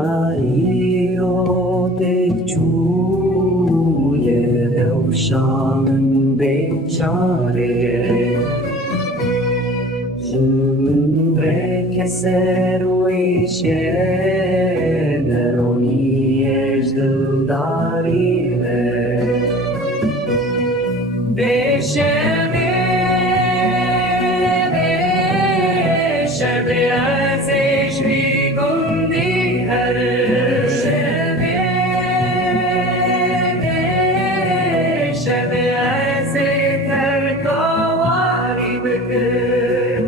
Yari o bekçuye evşanın beçare Jümre keser o işe Deroni ecdildariye Beşeme Beşeme aziz bir gundi her Beşeme Beşeme aziz her kavari bıkır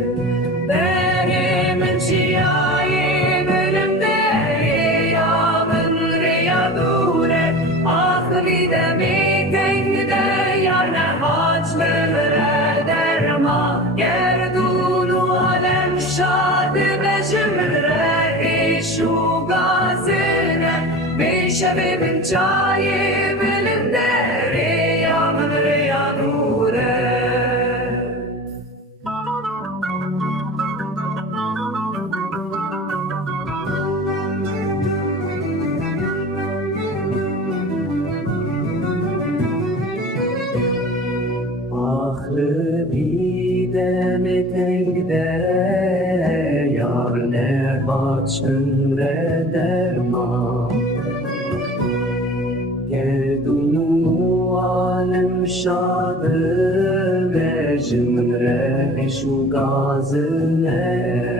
Benim çiğayı bölümde Riyamın riyadure Ahli demi tengde Yarne hacmere derma Gerdunu alem şad ve cümre İşu gazine Beşebibin çayı bilinde Riyamın riyadure Ahlı bidemi tengde Yar ne başın ve derman Gerdunu alem şadı ve cümre şu gazine